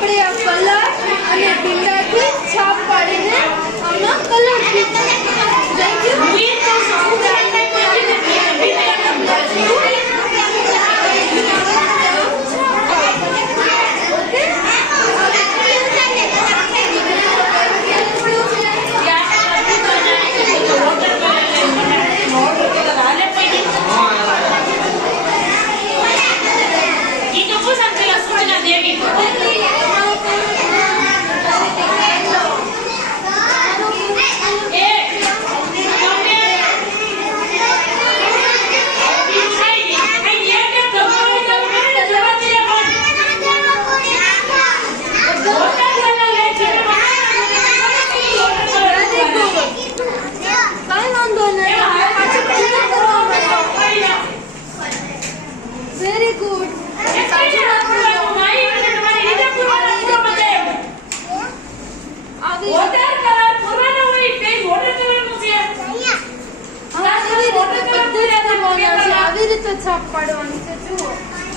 આપણે આ કલર અને પિંડાથી છાપ પાડીને આમાં કલર Very good. આવી રીતે છાપ પાડવાની છે જુઓ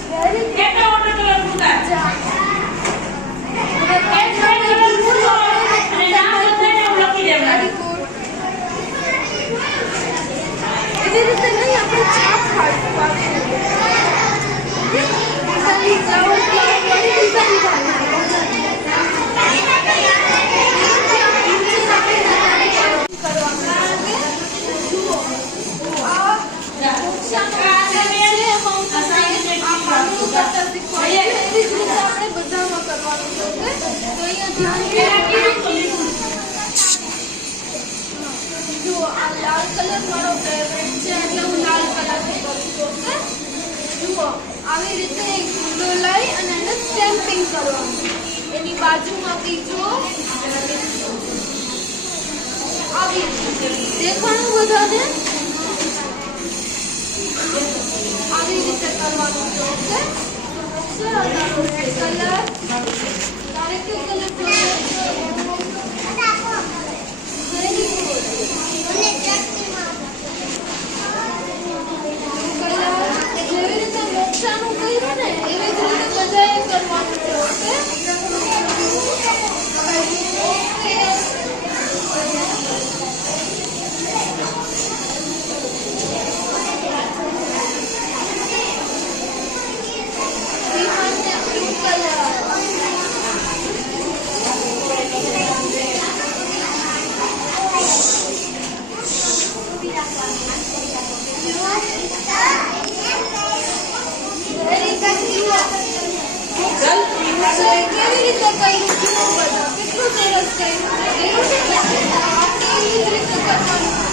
વેરી કેટલા વોટર કલર પૂરા અને નામ બધાને હું લખી દેવાનું એવી રીતે નહીં આપણે છાપ પાડવાની લાલ કલર મારો ફેવરેટ છે એટલે હું લાલ કલરથી કરું છું ઓકે જુઓ આવી રીતે એક ફૂલો લઈ અને એને સ્ટેમ્પિંગ કરવાનું એની બાજુમાં બીજો આવી દેખાણું બધાને આવી રીતે કરવાનું છે ઓકે કલર તારે કયો કલર જોઈએ કેવી રીતે કર્યું કેટલું સરસ કર્યું એવી રીતે કરવાનું